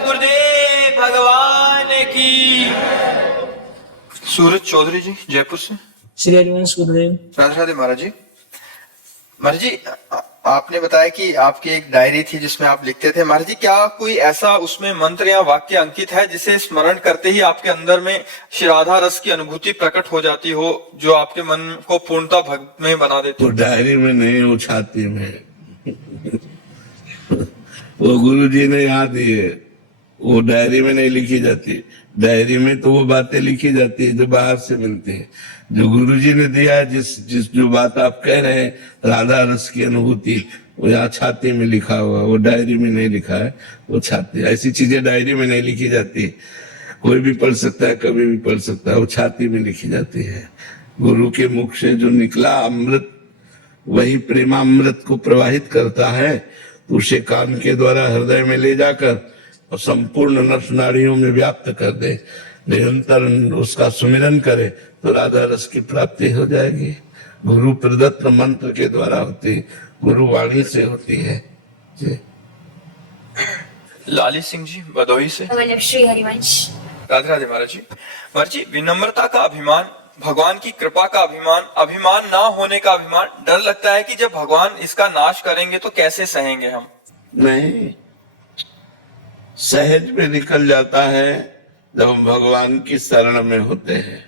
गुरुदेव भगवान की। सूरज चौधरी जी जयपुर से। श्री हरिवंश गुरुदेव। राधे राधे महाराज जी। महाराज जी आपने बताया कि आपकी एक डायरी थी जिसमें आप लिखते थे। महाराज जी क्या कोई ऐसा उसमें मंत्र या वाक्य अंकित है जिसे स्मरण करते ही आपके अंदर में श्री राधा रस की अनुभूति प्रकट हो जाती हो, जो आपके मन को पूर्णता भक्त में बना देती हो? डायरी में नहीं, वो छाती में। वो गुरु जी ने यहाँ दिए, वो डायरी में नहीं लिखी जाती। डायरी में तो वो बातें लिखी जाती है जो बाहर से मिलती है। जो गुरु जी ने दिया है, जिस जो बात आप कह रहे हैं राधा रस की अनुभूति, वो यहाँ छाती में लिखा हुआ, वो डायरी में नहीं लिखा है, वो छाती। ऐसी चीजें डायरी में नहीं लिखी जाती, कोई भी पढ़ सकता है, कभी भी पढ़ सकता है, वो छाती में लिखी जाती है। गुरु के मुख से जो निकला अमृत, वही प्रेमामृत को प्रवाहित करता है, तो उसे कान के द्वारा हृदय में ले जाकर और संपूर्ण नस नाड़ियों में व्याप्त कर दे। निरंतर उसका सुमिरन करे तो राधा रस की प्राप्ति हो जाएगी। गुरु प्रदत्त मंत्र के द्वारा होती, गुरु वाणी से होती है जी। लाली सिंह जी बदोई से। श्री हरिवंश। राधे राधे महाराज जी। महाराज जी विनम्रता का अभिमान, भगवान की कृपा का अभिमान, अभिमान ना होने का अभिमान, डर लगता है कि जब भगवान इसका नाश करेंगे तो कैसे सहेंगे हम। नहीं, सहज में निकल जाता है जब हम भगवान की शरण में होते हैं।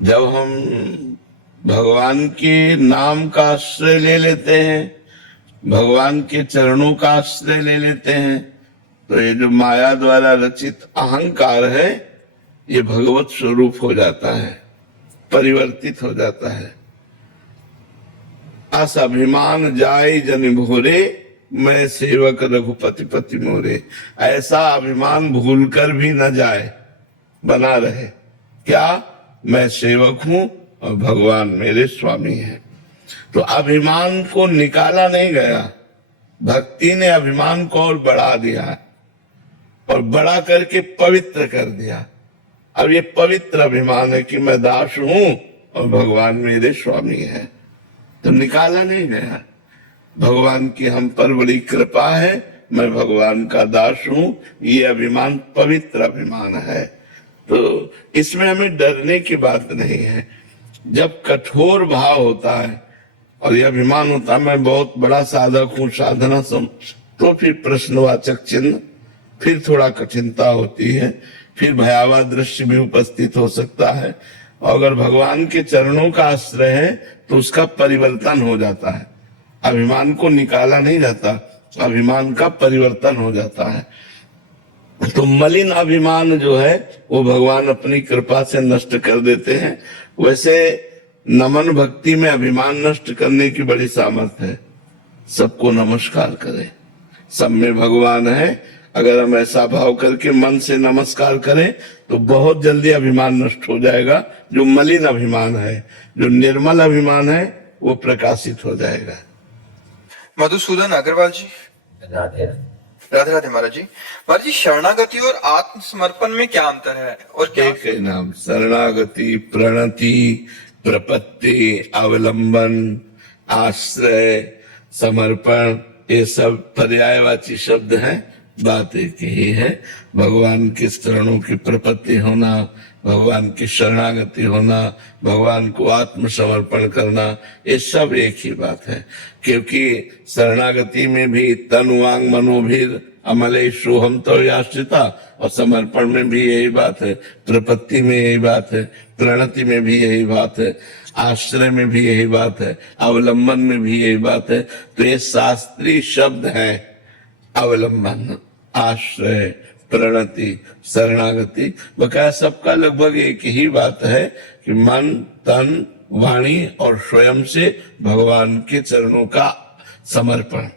जब हम भगवान के नाम का आश्रय ले लेते हैं, भगवान के चरणों का आश्रय ले लेते हैं, तो ये जो माया द्वारा रचित अहंकार है, ये भगवत स्वरूप हो जाता है, परिवर्तित हो जाता है। अस अभिमान जाय जन भोरे, मैं सेवक रघुपति पति मोरे। ऐसा अभिमान भूलकर भी न जाए, बना रहे। क्या? मैं सेवक हूं और भगवान मेरे स्वामी हैं। तो अभिमान को निकाला नहीं गया, भक्ति ने अभिमान को और बढ़ा दिया और बड़ा करके पवित्र कर दिया। अब ये पवित्र अभिमान है कि मैं दास हूं और भगवान मेरे स्वामी है, तो निकाला नहीं गया। भगवान की हम पर बड़ी कृपा है, मैं भगवान का दास हूं, ये अभिमान पवित्र अभिमान है। तो इसमें हमें डरने की बात नहीं है। जब कठोर भाव होता है और ये अभिमान होता है मैं बहुत बड़ा साधक हूं, साधना सम, तो फिर प्रश्नवाचक चिन्ह, फिर थोड़ा कठिनता होती है, फिर भयावह दृश्य भी उपस्थित हो सकता है। और अगर भगवान के चरणों का आश्रय है तो उसका परिवर्तन हो जाता है। अभिमान को निकाला नहीं जाता, अभिमान का परिवर्तन हो जाता है। तो मलिन अभिमान जो है वो भगवान अपनी कृपा से नष्ट कर देते हैं। वैसे नमन भक्ति में अभिमान नष्ट करने की बड़ी सामर्थ्य है। सबको नमस्कार करें, सब में भगवान है। अगर हम ऐसा भाव करके मन से नमस्कार करें तो बहुत जल्दी अभिमान नष्ट हो जाएगा। जो मलिन अभिमान है, जो निर्मल अभिमान है, वो प्रकाशित हो जाएगा। मधुसूदन अग्रवाल जी। राधे राधे महाराज जी। महाराज जी शरणागति और आत्मसमर्पण में क्या अंतर है और क्या? एक ही नाम, शरणागति, प्रणति, प्रपत्ति, अवलंबन, आश्रय, समर्पण, ये सब पर्यायवाची शब्द हैं। बात एक ही है, भगवान के चरणों की प्रपत्ति होना, भगवान की शरणागति होना, भगवान को आत्मसमर्पण करना, ये सब एक ही बात है। क्योंकि शरणागति में भी तन वांग मनोभीर अमलेशु हम तो आश्रिता, और समर्पण में भी यही बात है, प्रपत्ति में यही बात है, प्रणति में भी यही बात है, आश्रय में भी यही बात है, अवलंबन में भी यही बात है। तो ये शास्त्रीय शब्द है, अवलंबन, आश्रय, प्रणति, शरणागति, बकाया सबका लगभग एक ही बात है कि मन, तन, वाणी और स्वयं से भगवान के चरणों का समर्पण,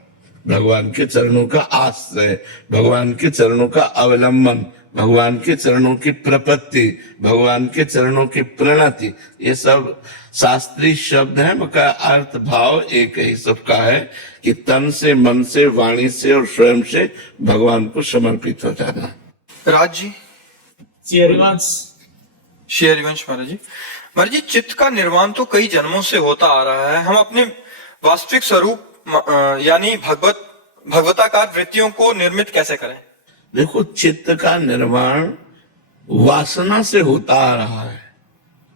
भगवान के चरणों का आश्रय, भगवान के चरणों का अवलंबन, भगवान के चरणों की प्रपत्ति, भगवान के चरणों की प्रणति, ये सब शास्त्रीय शब्द हैं। मगर अर्थ भाव एक ही सबका है कि तन से, मन से, वाणी से और स्वयं से भगवान को समर्पित हो जाना। राज जी। श्री हरिवंश। श्री हरिवंश महाराज जी। महाराज जी चित्त का निर्माण तो कई जन्मों से होता आ रहा है, हम अपने वास्तविक स्वरूप यानी भगवताकार वृत्तियों को निर्मित कैसे करें? देखो, चित्त का निर्माण वासना से होता आ रहा है,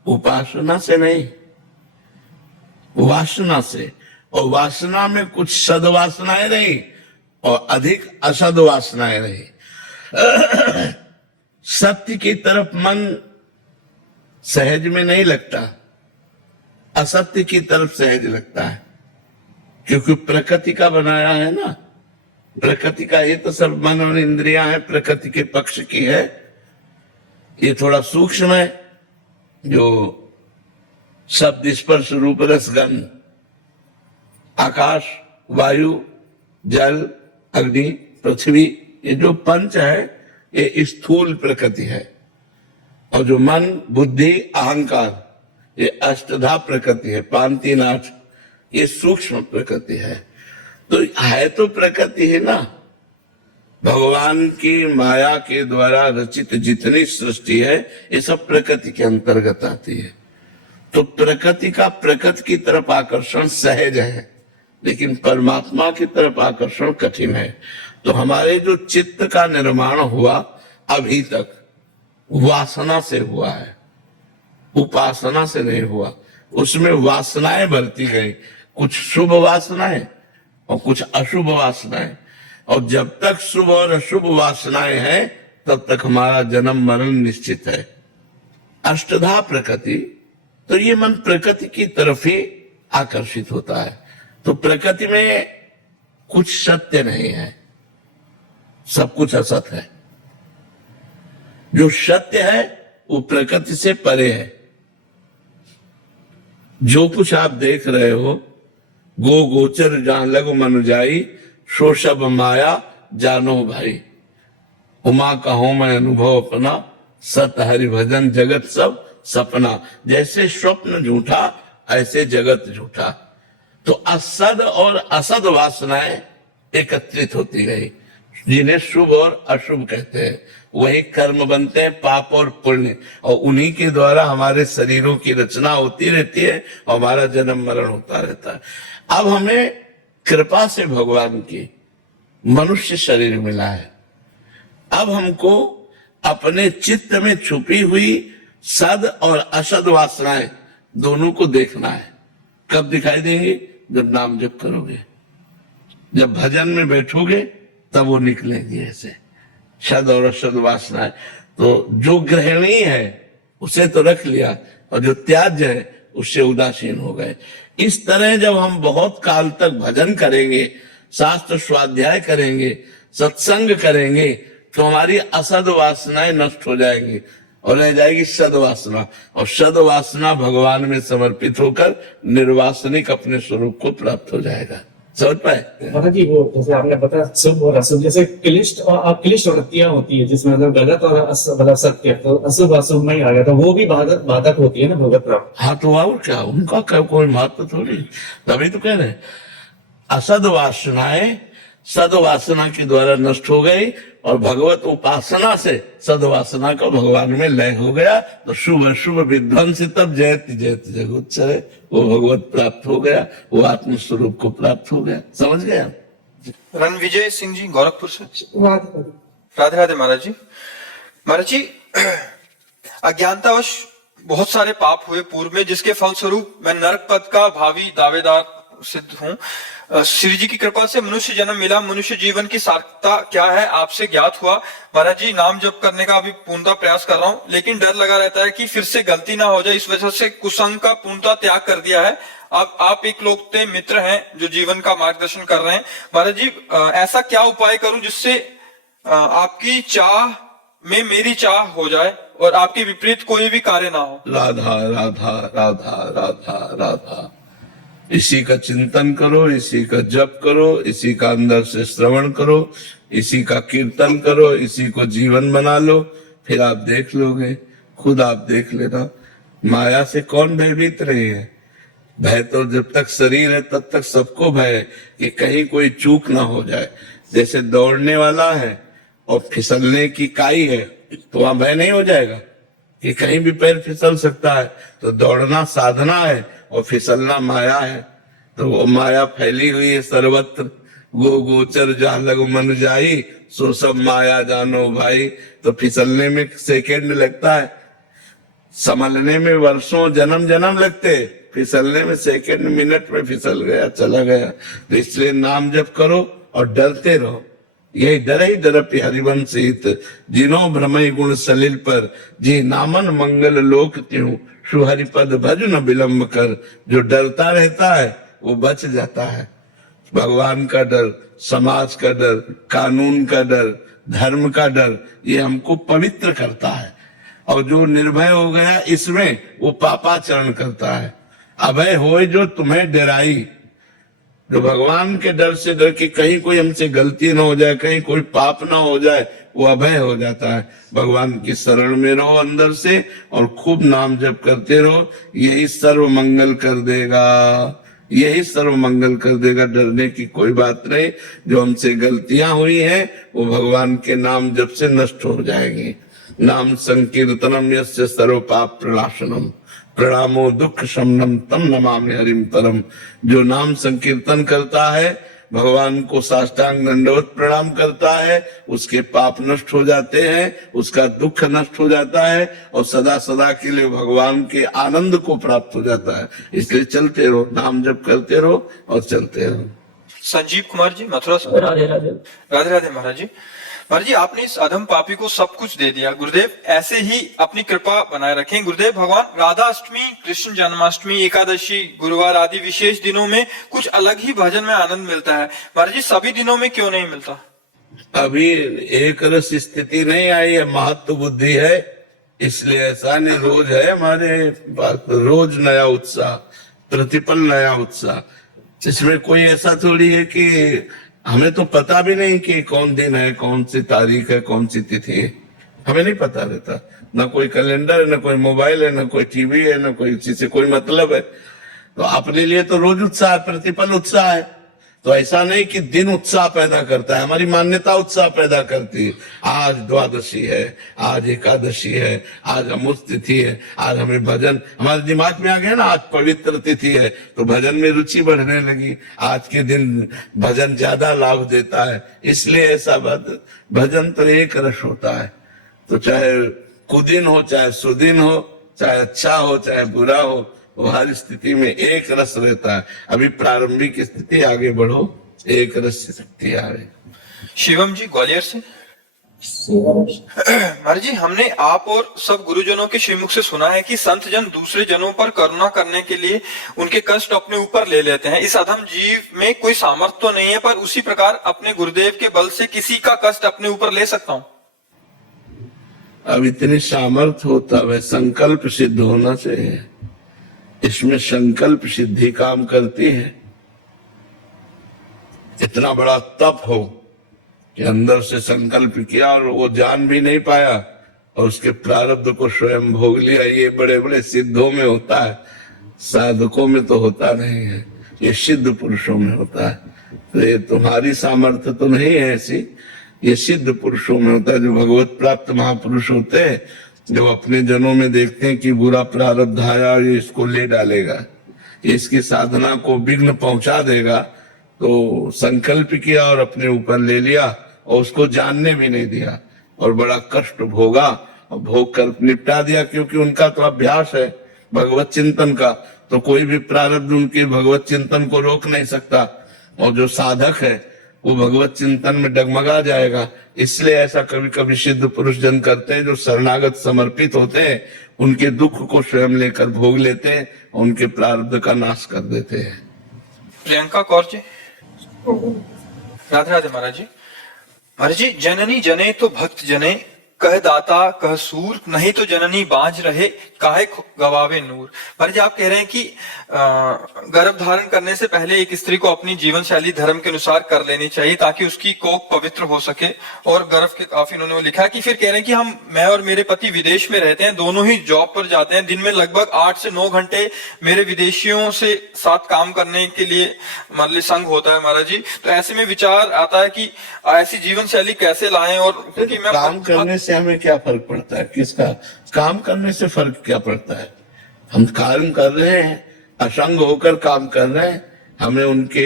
उपासना से नहीं, वासना से। और वासना में कुछ सद्वासनाएं रही और अधिक असद वासनाएं रही। सत्य की तरफ मन सहज में नहीं लगता, असत्य की तरफ सहज लगता है, क्योंकि प्रकृति का बनाया है ना। प्रकृति का ये तो सब मन और इंद्रियां हैं, प्रकृति के पक्ष की है। ये थोड़ा सूक्ष्म है, जो शब्द स्पर्श रूप रस गंध, आकाश, वायु, जल, अग्नि, पृथ्वी, ये जो पंच है ये स्थूल प्रकृति है। और जो मन, बुद्धि, अहंकार, ये अष्टधा प्रकृति है, पांच तीन आठ, ये सूक्ष्म प्रकृति है। तो है तो प्रकृति है ना। भगवान की माया के द्वारा रचित जितनी सृष्टि है ये सब प्रकृति के अंतर्गत आती है। तो प्रकृति का प्रकृति की तरफ आकर्षण सहज है, लेकिन परमात्मा की तरफ आकर्षण कठिन है। तो हमारे जो चित्त का निर्माण हुआ अभी तक वासना से हुआ है, उपासना से नहीं हुआ। उसमें वासनाएं बढ़ती गई, कुछ शुभ वासनाएं और कुछ अशुभ वासनाएं। और जब तक शुभ और अशुभ वासनाएं हैं तब तक हमारा जन्म मरण निश्चित है। अष्टधा प्रकृति, तो ये मन प्रकृति की तरफ ही आकर्षित होता है। तो प्रकृति में कुछ सत्य नहीं है, सब कुछ असत है। जो सत्य है वो प्रकृति से परे है। जो कुछ आप देख रहे हो, गो गोचर जहां लगो मन जाई, सो सब माया जानो भाई। उमा कहो मैं अनुभव अपना, सत हरि भजन जगत सब सपना। जैसे स्वप्न झूठा ऐसे जगत झूठा। तो असद और असद वासनाएं एकत्रित होती गई, जिन्हें शुभ और अशुभ कहते हैं। वही कर्म बनते हैं, पाप और पुण्य, और उन्हीं के द्वारा हमारे शरीरों की रचना होती रहती है और हमारा जन्म मरण होता रहता है। अब हमें कृपा से भगवान की मनुष्य शरीर मिला है। अब हमको अपने चित्त में छुपी हुई सद और असद वासनाएं दोनों को देखना है। कब दिखाई देंगे? जब नाम जप करोगे, जब भजन में बैठोगे, तब वो निकलेंगी ऐसे सद और असद वासनाएं। तो जो ग्रहणीय है उसे तो रख लिया, और जो त्याज्य है उससे उदासीन हो गए। इस तरह जब हम बहुत काल तक भजन करेंगे, शास्त्र स्वाध्याय करेंगे, सत्संग करेंगे, तो हमारी असद वासनाएं नष्ट हो जाएंगी और रह जाएगी सदवासना। और सदवासना भगवान में समर्पित होकर निर्वासनिक अपने स्वरूप को प्राप्त हो जाएगा। समझ पाए? महाराज जी, वो जैसे आपने बताया शुभ और अशुभ, जैसे क्लिष्ट वृत्तियां होती है जिसमें मतलब गलत और मतलब सत्य, तो अशुभ अशुभ में ही आ गया, तो वो भी बाधक होती है ना भगवत प्राप्त। हाँ, तो और क्या, उनका कोई महत्व थोड़ी। तभी तो कह रहे हैं असद वासनाएं सदवासना के द्वारा नष्ट हो गई, और भगवत उपासना से सदवासना का भगवान में लय हो गया। तो शुभ अशुभ विध्वंस तब जयति जयति जगोत्सव, वो भगवत प्राप्त हो गया, वो आत्म स्वरूप को प्राप्त हो गया। समझ गए? रणविजय सिंह जी गोरखपुर से। राधे राधे महाराज जी। महाराज जी, अज्ञानतावश बहुत सारे पाप हुए पूर्व में, जिसके फलस्वरूप मैं नरक पद का भावी दावेदार सिद्ध हूँ। श्री जी की कृपा से मनुष्य जन्म मिला। मनुष्य जीवन की सार्थकता क्या है आपसे ज्ञात हुआ। महाराज जी, नाम जप करने का अभी पूर्णतः प्रयास कर रहा हूँ, लेकिन डर लगा रहता है कि फिर से गलती ना हो जाए। इस वजह से कुसंग का पूर्णतः त्याग कर दिया है। अब आप एक लोकते मित्र हैं जो जीवन का मार्गदर्शन कर रहे हैं। महाराज जी, ऐसा क्या उपाय करूं जिससे आपकी चाह में मेरी चाह हो जाए और आपके विपरीत कोई भी कार्य ना हो। राधा राधा राधा राधा राधा, इसी का चिंतन करो, इसी का जप करो, इसी का अंदर से श्रवण करो, इसी का कीर्तन करो, इसी को जीवन बना लो, फिर आप देख लोगे। खुद आप देख लेना, माया से कौन भयभीत नहीं है। भय तो जब तक शरीर है तब तक सबको भय है कि कहीं कोई चूक ना हो जाए। जैसे दौड़ने वाला है और फिसलने की काई है, तो वहां भय नहीं हो जाएगा कि कहीं भी पैर फिसल सकता है। तो दौड़ना साधना है और फिसलना माया है। तो वो माया फैली हुई है सर्वत्र, गो गोचर जहाँ लग मन जाई, सो सब माया जानो भाई। तो फिसलने में सेकंड लगता है, संभलने में वर्षों जन्म जन्म लगते, फिसलने में सेकंड मिनट में फिसल गया, चला गया। तो इसलिए नाम जप करो और डरते रहो। यही डर ही डरपि हरिवंश हित, जिनो भ्रमई गुण सलिल पर, जी नामन मंगल लोक त्यों, सुहरिपद भज न विलंब कर। जो डरता रहता है वो बच जाता है। भगवान का डर, समाज का डर, कानून का डर, धर्म का डर, ये हमको पवित्र करता है। और जो निर्भय हो गया इसमें, वो पापाचरण करता है। अभय होए जो तुम्हें डराई, जो भगवान के डर से डर के कहीं कोई हमसे गलती ना हो जाए, कहीं कोई पाप ना हो जाए, वो अभय हो जाता है। भगवान की शरण में रहो अंदर से और खूब नाम जप करते रहो, यही सर्व मंगल कर देगा, यही सर्व मंगल कर देगा। डरने की कोई बात नहीं। जो हमसे गलतियां हुई हैं वो भगवान के नाम जप से नष्ट हो जाएंगी। नाम संकीर्तनम यस्य सर्व पाप प्रणाशनम, प्रणामो दुख शमनम तम नमामि हरिम परम। जो नाम संकीर्तन करता है, भगवान को साष्टांग दंडवत प्रणाम करता है, उसके पाप नष्ट हो जाते हैं, उसका दुख नष्ट हो जाता है और सदा सदा के लिए भगवान के आनंद को प्राप्त हो जाता है। इसलिए चलते रहो, नाम जप करते रहो और चलते रहो। संजीव कुमार जी, मथुरा से। राधे राधे। राधे राधे महाराज जी। महाराज जी, आपने इस अधम पापी को सब कुछ दे दिया। गुरुदेव ऐसे ही अपनी कृपा बनाए रखें। गुरुदेव, भगवान राधा अष्टमी, कृष्ण जन्माष्टमी, एकादशी, गुरुवार आदि विशेष दिनों में कुछ अलग ही भजन में आनंद मिलता है। महाराज जी, सभी दिनों में क्यों नहीं मिलता? अभी एक रस स्थिति नहीं आई है, महत्व बुद्धि है, इसलिए ऐसा नहीं। रोज है हमारे पास, रोज नया उत्साह, प्रतिपल नया उत्साह। इसमें कोई ऐसा थोड़ी है कि हमें तो पता भी नहीं कि कौन दिन है, कौन सी तारीख है, कौन सी तिथि है, हमें नहीं पता रहता। ना कोई कैलेंडर है, ना कोई मोबाइल है, ना कोई टीवी है, ना कोई किसी से कोई मतलब है। तो अपने लिए तो रोज उत्साह है, प्रतिपल उत्साह है। तो ऐसा नहीं कि दिन उत्साह पैदा करता है, हमारी मान्यता उत्साह पैदा करती है। आज द्वादशी है, आज एकादशी है, आज अमुक तिथि है, आज हमें भजन, हमारे दिमाग में आ गया ना, आज पवित्र तिथि है तो भजन में रुचि बढ़ने लगी। आज के दिन भजन ज्यादा लाभ देता है, इसलिए ऐसा भजन तो एक रस होता है। तो चाहे कुदिन हो, चाहे सुदिन हो, चाहे अच्छा हो, चाहे बुरा हो, वो हर स्थिति में एक रस रहता है। अभी प्रारंभिक स्थिति, आगे बढ़ो, एक रस से शक्ति आवे। शिवम जी, ग्वालियर से। महाराज जी, हमने आप और सब गुरुजनों के श्रीमुख से सुना है कि संत जन दूसरे जनों पर करुणा करने के लिए उनके कष्ट अपने ऊपर ले लेते हैं। इस अधम जीव में कोई सामर्थ्य तो नहीं है, पर उसी प्रकार अपने गुरुदेव के बल से किसी का कष्ट अपने ऊपर ले सकता हूँ। अब इतनी सामर्थ्य होता है, संकल्प सिद्ध होना चाहिए। इसमें संकल्प सिद्धि काम करती है। इतना बड़ा तप हो कि अंदर से संकल्प किया और वो जान भी नहीं पाया और उसके प्रारब्ध को स्वयं भोग लिया। ये बड़े बड़े सिद्धों में होता है, साधकों में तो होता नहीं है, ये सिद्ध पुरुषों में होता है। तो ये तुम्हारी सामर्थ्य तो नहीं है ऐसी, ये सिद्ध पुरुषों में होता है, जो भगवत प्राप्त महापुरुष होते हैं, जो अपने जनों में देखते हैं कि बुरा प्रारब्ध आया और ये इसको ले डालेगा, ये इसकी साधना को विघ्न पहुंचा देगा, तो संकल्प किया और अपने ऊपर ले लिया और उसको जानने भी नहीं दिया और बड़ा कष्ट भोगा और भोग कर निपटा दिया। क्योंकि उनका तो अभ्यास है भगवत चिंतन का, तो कोई भी प्रारब्ध उनके भगवत चिंतन को रोक नहीं सकता। और जो साधक है वो भगवत चिंतन में डगमगा जाएगा। इसलिए ऐसा कभी कभी सिद्ध पुरुष जन करते हैं, जो शरणागत समर्पित होते हैं, उनके दुख को स्वयं लेकर भोग लेते हैं, उनके प्रारब्ध का नाश कर देते हैं। प्रियंका कौर जी, राधे राधे महाराज जी। महाराज जी, जननी जने तो भक्त जने, कह दाता कह सूर, नहीं तो जननी बांझ रहे, काहे गवावे नूर। महाराज जी, आप कह रहे हैं कि गर्भ धारण करने से पहले एक स्त्री को अपनी जीवन शैली धर्म के अनुसार कर लेनी चाहिए ताकि उसकी कोख पवित्र हो सके। और गर्भ के काफी उन्होंने लिखा है कि फिर कह रहे हैं कि मैं और मेरे पति विदेश में रहते हैं, दोनों ही जॉब पर जाते हैं, दिन में लगभग 8 से 9 घंटे मेरे विदेशियों से साथ काम करने के लिए मतलब संग होता है। महाराज जी, तो ऐसे में विचार आता है कि ऐसी जीवन शैली कैसे लाएं। और क्योंकि मैं काम करने से हमें क्या फर्क पड़ता है, किसका काम करने से फर्क क्या पड़ता है? हम काम कर रहे हैं, असंग होकर काम कर रहे हैं, हमें उनके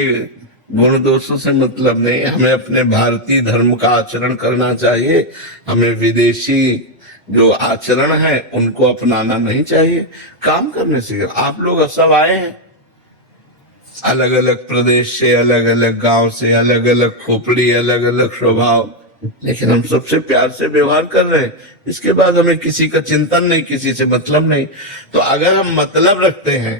गुण दोषों से मतलब नहीं, हमें अपने भारतीय धर्म का आचरण करना चाहिए। हमें विदेशी जो आचरण है उनको अपनाना नहीं चाहिए। काम करने से आप लोग सब आए हैं अलग अलग प्रदेश से, अलग अलग गांव से, अलग अलग खोपड़ी, अलग अलग स्वभाव, लेकिन हम सबसे प्यार से व्यवहार कर रहे हैं। इसके बाद हमें किसी का चिंतन नहीं, किसी से मतलब नहीं। तो अगर हम मतलब रखते हैं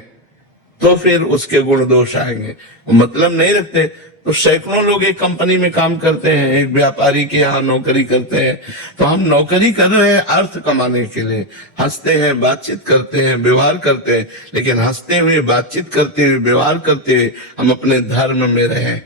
तो फिर उसके गुण दोष आएंगे। मतलब नहीं रखते तो सैकड़ों लोग एक कंपनी में काम करते हैं, एक व्यापारी के यहाँ नौकरी करते हैं। तो हम नौकरी कर रहे हैं अर्थ कमाने के लिए, हंसते हैं, बातचीत करते हैं, व्यवहार करते हैं, लेकिन हंसते हुए, बातचीत करते हुए, व्यवहार करते हुए हम अपने धर्म में रहें,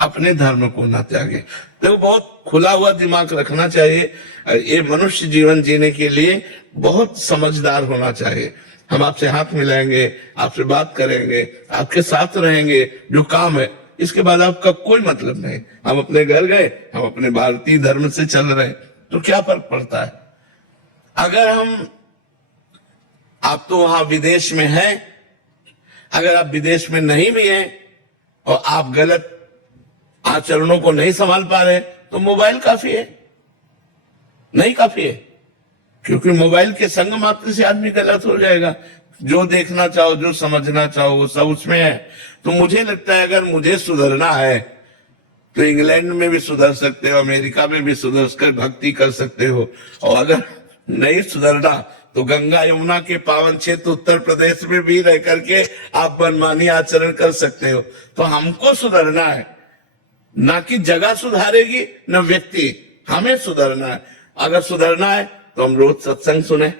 अपने धर्म को ना त्यागे। तो बहुत खुला हुआ दिमाग रखना चाहिए। ये मनुष्य जीवन जीने के लिए बहुत समझदार होना चाहिए। हम आपसे हाथ मिलाएंगे, आपसे बात करेंगे, आपके साथ रहेंगे, जो काम है, इसके बाद आपका कोई मतलब नहीं। हम अपने घर गए, हम अपने भारतीय धर्म से चल रहे हैं, तो क्या फर्क पड़ता है? अगर आप तो वहां विदेश में हैं, अगर आप विदेश में नहीं भी हैं और आप गलत आचरणों को नहीं संभाल पा रहे, तो मोबाइल काफी है, नहीं काफी है, क्योंकि मोबाइल के संग मात्र से आदमी गलत हो जाएगा। जो देखना चाहो, जो समझना चाहो, वो सब उसमें है। तो मुझे लगता है अगर मुझे सुधरना है तो इंग्लैंड में भी सुधर सकते हो, अमेरिका में भी सुधर कर भक्ति कर सकते हो, और अगर नहीं सुधरना तो गंगा यमुना के पावन क्षेत्र उत्तर प्रदेश में भी रह करके आप मनमानी आचरण कर सकते हो। तो हमको सुधरना है, ना कि जगह सुधारेगी न व्यक्ति, हमें सुधरना है। अगर सुधरना है तो हम रोज सत्संग सुने,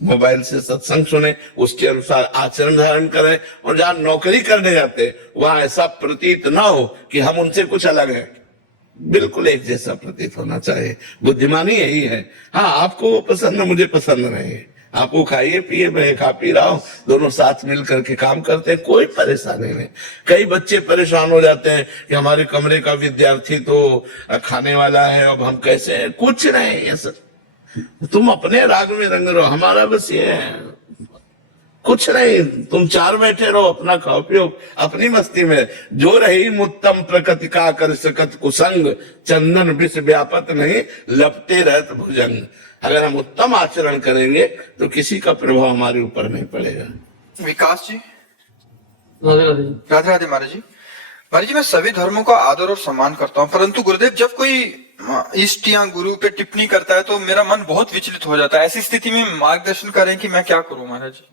मोबाइल से सत्संग सुने, उसके अनुसार आचरण धारण करें, और जहां नौकरी करने जाते वहां ऐसा प्रतीत ना हो कि हम उनसे कुछ अलग है। बिल्कुल एक जैसा प्रतीत होना चाहिए। बुद्धिमानी यही है। हाँ, आपको वो पसंद है, मुझे पसंद नहीं है, आप वो खाइए पिए, मैं खा पी रहा हूं, दोनों साथ मिल करके काम करते हैं, कोई परेशानी नहीं। कई बच्चे परेशान हो जाते हैं कि हमारे कमरे का विद्यार्थी तो खाने वाला है, अब हम कैसे हैं? कुछ नहीं, ये सब तुम अपने राग में रंग रहो, हमारा बस ये है, कुछ नहीं। तुम चार बैठे रहो, अपना खाओ पियो, अपनी मस्ती में। जो रही मुत्तम प्रकृति का कर सकत कुसंग, चंदन विष व्यापत नहीं, लपटे रहत भुजंग। अगर हम उत्तम आचरण करेंगे तो किसी का प्रभाव हमारे ऊपर नहीं पड़ेगा। विकास जी, राधे राधे। राधे राधे महाराज जी। महाराज जी, मैं सभी धर्मों का आदर और सम्मान करता हूँ, परंतु गुरुदेव जब कोई इष्ट या गुरु पे टिप्पणी करता है तो मेरा मन बहुत विचलित हो जाता है। ऐसी स्थिति में मार्गदर्शन करें कि मैं क्या करूं महाराज जी।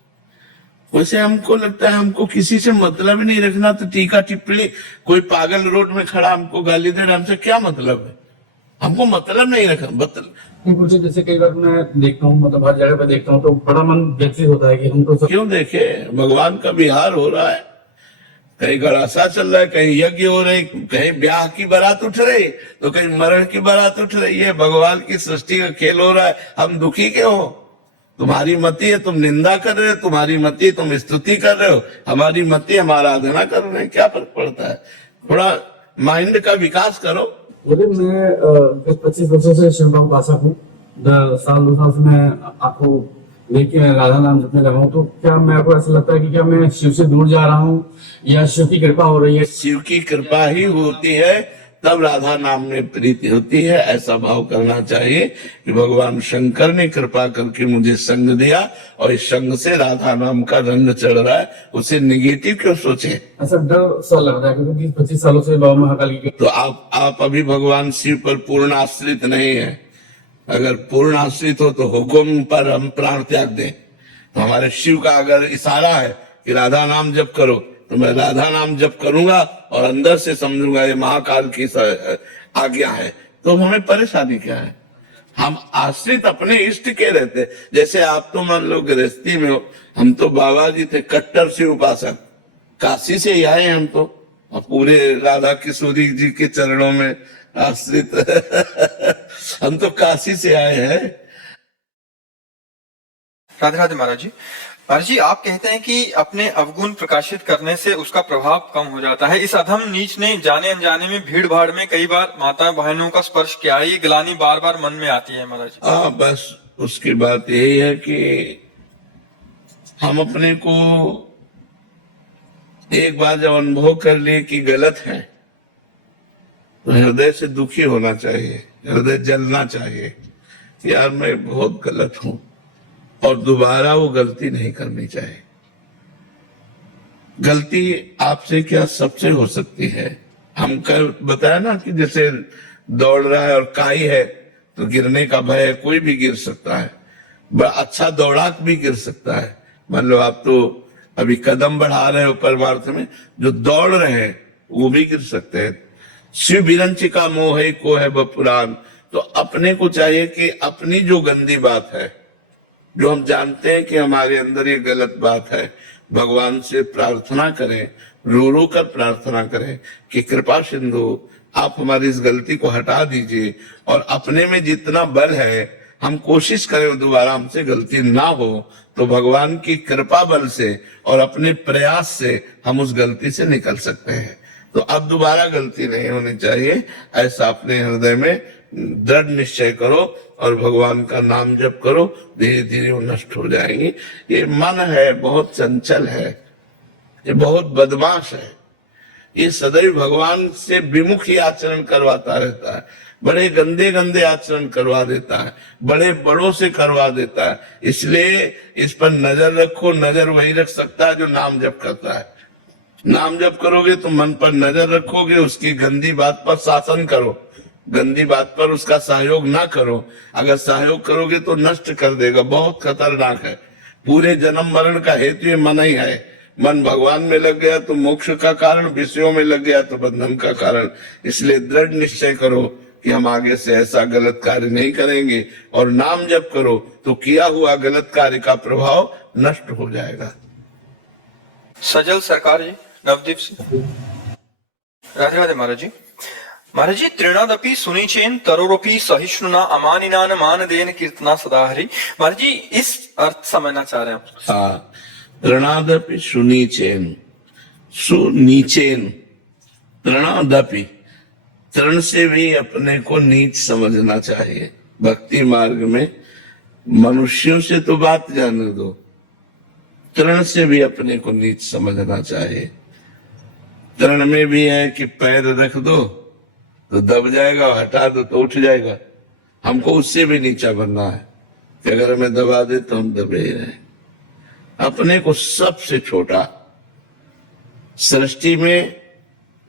वैसे हमको लगता है हमको किसी से मतलब ही नहीं रखना, तो टीका टिप्पणी, कोई पागल रोड में खड़ा हमको गाली दे रहा, हमसे क्या मतलब है? हमको मतलब नहीं रखना। मुझे जैसे कई बार मैं देखता हूँ, मतलब हर जगह पे देखता हूँ, तो बड़ा मन व्यथित होता है कि हम तो क्यों देखे, भगवान का विहार हो रहा है, कहीं गड़ासा चल रहा है, कहीं यज्ञ हो रहे, कहीं ब्याह की बारात उठ रही, तो कहीं मरण की बारात उठ रही है। भगवान की सृष्टि का खेल हो रहा है, हम दुखी क्यों हो? तुम्हारी मति है, तुम निंदा कर रहे हो, तुम्हारी मति तुम स्तुति कर रहे हो, हमारी मति हम आराधना कर रहे हैं, क्या फर्क पड़ता है? थोड़ा माइंड का विकास करो। बोले मैं 25 वर्षों से शिव का उपासक हूँ। 2 साल से मैं आपको देख के राधा नाम जपने लगा हूँ। तो क्या मैं आपको ऐसा लगता है कि क्या मैं शिव से दूर जा रहा हूँ या शिव की कृपा हो रही है? शिव की कृपा ही होती है, तब राधा नाम में प्रीति होती है। ऐसा भाव करना चाहिए कि भगवान शंकर ने कृपा करके मुझे संग दिया और इस संग से राधा नाम का रंग चढ़ रहा है, उसे निगेटिव क्यों सोचे? ऐसा डर सा लग रहा है क्योंकि 25 सालों से बाबा महाकाल की। तो आप अभी भगवान शिव पर पूर्ण आश्रित नहीं है। अगर पूर्ण आश्रित हो तो हुक्म पर हम प्राण त्याग दें। तो हमारे शिव का अगर इशारा है कि राधा नाम जप करो, तो मैं राधा नाम जप करूंगा और अंदर से समझूंगा ये महाकाल की आज्ञा है, तो हमें परेशानी क्या है? हम आश्रित अपने इष्ट के रहते। जैसे आप तो मान लो गृहस्थी में हो, हम तो बाबा जी थे कट्टर शिव उपासक, काशी से ही आए हम तो, और पूरे राधा किशोरी जी के चरणों में आश्रित हम तो काशी से आए हैं। राधे राधे महाराज जी। महाराज जी, आप कहते हैं कि अपने अवगुण प्रकाशित करने से उसका प्रभाव कम हो जाता है। इस अधम नीच ने जाने अनजाने में भीड़ भाड़ में कई बार माता बहनों का स्पर्श किया है, ये ग्लानि बार बार मन में आती है महाराज जी। हाँ, बस उसकी बात यही है कि हम अपने को एक बार जब अनुभव कर लिए कि गलत है, तो हृदय से दुखी होना चाहिए, हृदय जलना चाहिए, यार मैं बहुत गलत हूं, और दोबारा वो गलती नहीं करनी चाहिए। गलती आपसे क्या सबसे हो सकती है। हम कल बताया ना कि जैसे दौड़ रहा है और काई है तो गिरने का भय है, कोई भी गिर सकता है, अच्छा दौड़ाक भी गिर सकता है। मान लो आप तो अभी कदम बढ़ा रहे हो परमार्थ में, जो दौड़ रहे हैं वो भी गिर सकते हैं। शिव विरंच का मोह है को है बपुरान। तो अपने को चाहिए कि अपनी जो गंदी बात है, जो हम जानते हैं कि हमारे अंदर ये गलत बात है, भगवान से प्रार्थना करें, रो रो कर प्रार्थना करें कि कृपा सिंधु आप हमारी इस गलती को हटा दीजिए, और अपने में जितना बल है हम कोशिश करें दोबारा हमसे गलती ना हो, तो भगवान की कृपा बल से और अपने प्रयास से हम उस गलती से निकल सकते हैं। तो अब दोबारा गलती नहीं होनी चाहिए, ऐसा अपने हृदय में दृढ़ निश्चय करो और भगवान का नाम जप करो, धीरे धीरे वो नष्ट हो जाएंगी। ये मन है बहुत चंचल है, ये बहुत बदमाश है, ये सदैव भगवान से विमुख ही आचरण करवाता रहता है, बड़े गंदे गंदे आचरण करवा देता है, बड़े बड़ों से करवा देता है। इसलिए इस पर नजर रखो, नजर वही रख सकता है जो नाम जप करता है। नाम जप करोगे तो मन पर नजर रखोगे, उसकी गंदी बात पर शासन करो, गंदी बात पर उसका सहयोग ना करो। अगर सहयोग करोगे तो नष्ट कर देगा, बहुत खतरनाक है। पूरे जन्म मरण का हेतु ये मन ही है। मन भगवान में लग गया तो मोक्ष का कारण, विषयों में लग गया तो बंधन का कारण। इसलिए दृढ़ निश्चय करो कि हम आगे से ऐसा गलत कार्य नहीं करेंगे, और नाम जप करो तो किया हुआ गलत कार्य का प्रभाव नष्ट हो जाएगा। सजल सरकार जी, नवदीप सिंह। राधे राधे महाराज जी। महाराज जी, तृणादपि सुनिचेन तरोरपि सहिष्णुना अमानिनान मानदेन कीर्तना सदा हरि। महाराज जी, इस अर्थ समझना चाह रहे हैं आप। हाँ, तृणादपि सुनीचेन, सुनीचेन, तृणादपि, तृण से भी अपने को नीच समझना चाहिए। भक्ति मार्ग में मनुष्यों से तो बात जाने दो, तृण से भी अपने को नीच समझना चाहिए। तृण में भी है कि पैर रख दो तो दब जाएगा, हटा दो तो उठ जाएगा। हमको उससे भी नीचा बनना है कि अगर हमें दबा दे तो हम दबे ही रहे। अपने को सबसे छोटा, सृष्टि में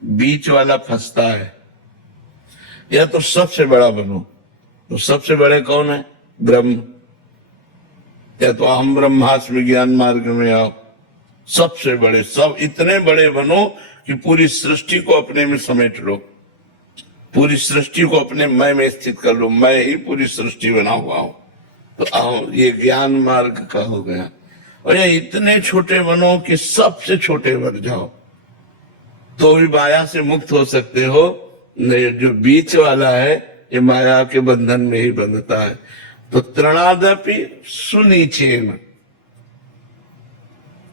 बीच वाला फंसता है, या तो सबसे बड़ा बनो। तो सबसे बड़े कौन है? ब्रह्म। या तो अहम ब्रह्मास्मि ज्ञान मार्ग में आओ, सबसे बड़े, सब इतने बड़े बनो कि पूरी सृष्टि को अपने में समेट लो, पूरी सृष्टि को अपने मैं में स्थित कर लो। मैं ही पूरी सृष्टि बना हुआ हूं। तो आओ, ये ज्ञान मार्ग का हो गया। और ये इतने छोटे बनो कि सबसे छोटे बन जाओ, तो भी माया से मुक्त हो सकते हो। नहीं, जो बीच वाला है ये माया के बंधन में ही बंधता है। तो तृणादपि सुनीचेन,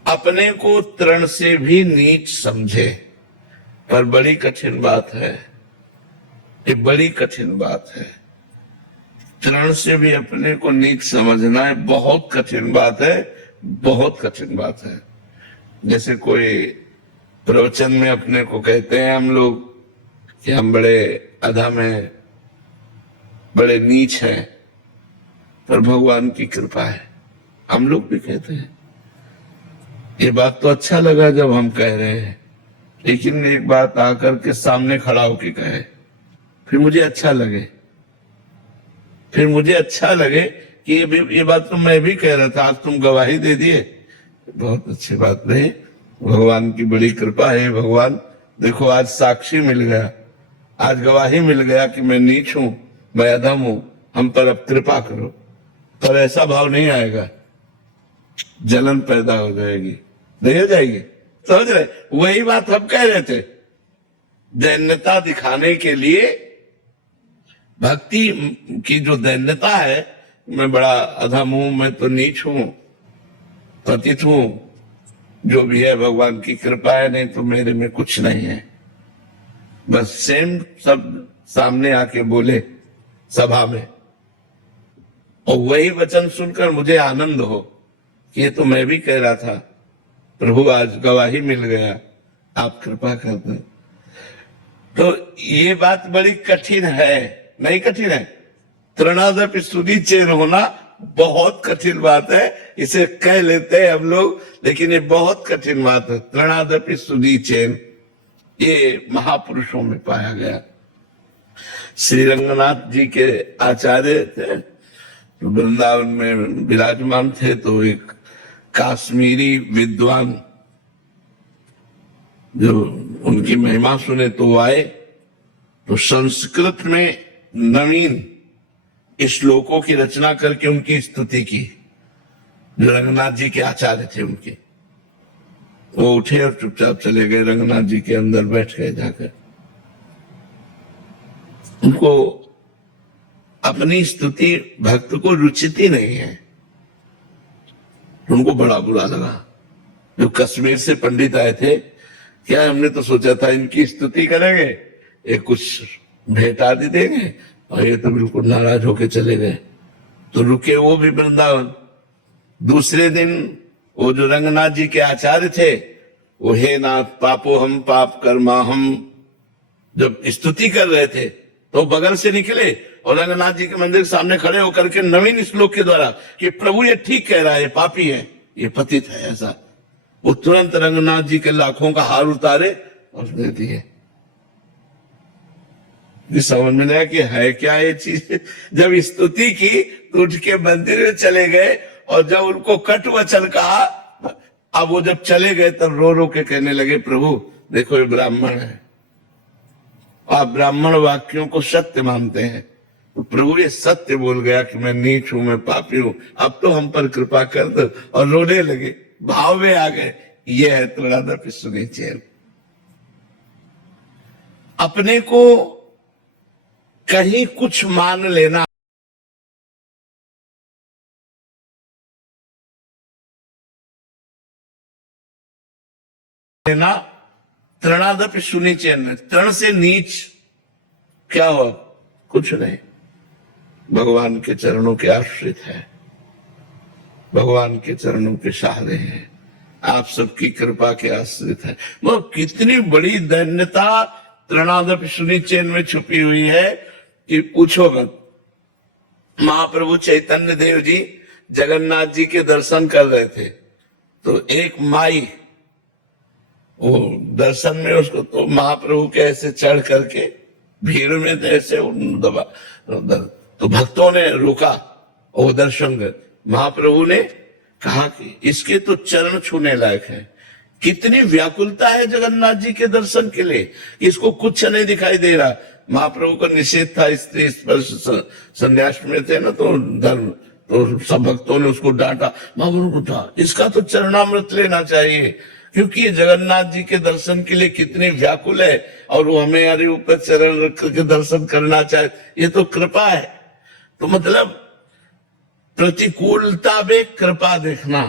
अपने को तृण से भी नीच समझे। पर बड़ी कठिन बात है, ये बड़ी कठिन बात है। तृण से भी अपने को नीच समझना है, बहुत कठिन बात है, बहुत कठिन बात है। जैसे कोई प्रवचन में अपने को कहते हैं हम लोग कि हम बड़े अधम हैं, बड़े नीच हैं, पर भगवान की कृपा है, हम लोग भी कहते हैं। ये बात तो अच्छा लगा जब हम कह रहे हैं, लेकिन एक बात आकर के सामने खड़ा होके कहे, फिर मुझे अच्छा लगे, फिर मुझे अच्छा लगे कि ये बात तो मैं भी कह रहा था, आज तुम गवाही दे दिए, बहुत अच्छी बात नहीं। भगवान की बड़ी कृपा है। भगवान देखो आज साक्षी मिल गया, आज गवाही मिल गया कि मैं नीच हूं, मैं अधम हूं, हम पर अब कृपा करो। पर ऐसा भाव नहीं आएगा, जलन पैदा हो जाएगी, नहीं हो जाएगी? समझ रहे? वही बात हम कह रहे थे, दैन्यता दिखाने के लिए, भक्ति की जो दैन्यता है, मैं बड़ा अधम हूं, मैं तो नीच हूं, पतित हूं, जो भी है भगवान की कृपा है, नहीं तो मेरे में कुछ नहीं है। बस सेम शब्द सामने आके बोले सभा में, और वही वचन सुनकर मुझे आनंद हो कि ये तो मैं भी कह रहा था, प्रभु आज गवाही मिल गया, आप कृपा कर दें। तो ये बात बड़ी कठिन है, नहीं कठिन है? तृणादपि स्तुति चेन होना बहुत कठिन बात है। इसे कह लेते हैं हम लोग, लेकिन ये बहुत कठिन बात है। तृणादपि स्तुति चेन ये महापुरुषों में पाया गया। श्री रंगनाथ जी के आचार्य थे, तो वृंदावन में विराजमान थे, तो एक काश्मीरी विद्वान जो उनकी महिमा सुने तो आए, तो संस्कृत में नवीन श्लोकों की रचना करके उनकी स्तुति की। जो रंगनाथ जी के आचार्य थे उनके, वो उठे और चुपचाप चले गए, रंगनाथ जी के अंदर बैठ गए जाकर। उनको अपनी स्तुति भक्त को रुचिती नहीं है, उनको बड़ा बुरा लगा। जो कश्मीर से पंडित आए थे, क्या हमने तो सोचा था इनकी स्तुति करेंगे, ये कुछ भेंट आदि देंगे, और ये तो बिल्कुल नाराज होके चले गए। तो रुके वो भी वृंदावन। दूसरे दिन वो जो रंगनाथ जी के आचार्य थे, वो हे नाथ पापो हम पाप कर्मा हम, जब स्तुति कर रहे थे तो बगल से निकले और रंगनाथ जी के मंदिर के सामने खड़े होकर के नवीन श्लोक के द्वारा कि प्रभु ये ठीक कह रहा है, पापी है, ये पतित है, ऐसा वो तुरंत रंगनाथ जी के लाखों का हार उतारे और दे दिए। समझ में आया कि है क्या ये चीज। जब स्तुति की तो उठ के मंदिर में चले गए, और जब उनको कट वचन कहा, अब वो जब चले गए तब रो रो के कहने लगे, प्रभु देखो ये ब्राह्मण है, आप ब्राह्मण वाक्यों को सत्य मानते हैं, तो प्रभु ये सत्य बोल गया कि मैं नीच हूं, मैं पापी हूं, अब तो हम पर कृपा कर दो। और रोने लगे, भाव में आ गए। ये है तृणादपि स्तुति चेन। अपने को कहीं कुछ मान लेना, तृणादपि स्तुति चेन। तृण से नीच क्या हो? कुछ नहीं, भगवान के चरणों के आश्रित है, भगवान के चरणों के सहारे हैं, आप सबकी कृपा के आश्रित है। वो कितनी बड़ी दैन्यता तृणादपि स्तुति चेन में छुपी हुई है कि पूछो मत। महाप्रभु चैतन्य देव जी जगन्नाथ जी के दर्शन कर रहे थे, तो एक माई वो दर्शन में उसको, तो महाप्रभु के ऐसे चढ़ करके भीड़ में ऐसे दबा, तो भक्तों ने रोका वो दर्शन कर। महाप्रभु ने कहा कि इसके तो चरण छूने लायक है। कितनी व्याकुलता है जगन्नाथ जी के दर्शन के लिए, इसको कुछ नहीं दिखाई दे रहा। महाप्रभु का निषेध था स्त्री स्पर्श, संन्यास में थे ना, तो धर्म, तो सब भक्तों ने उसको डांटा। महाप्रभु को था इसका तो चरणामृत लेना चाहिए, क्योंकि ये जगन्नाथ जी के दर्शन के लिए कितनी व्याकुल है, और वो हमें हमारे ऊपर चरण रख के दर्शन करना चाहे, ये तो कृपा है। तो मतलब प्रतिकूलता में कृपा देखना,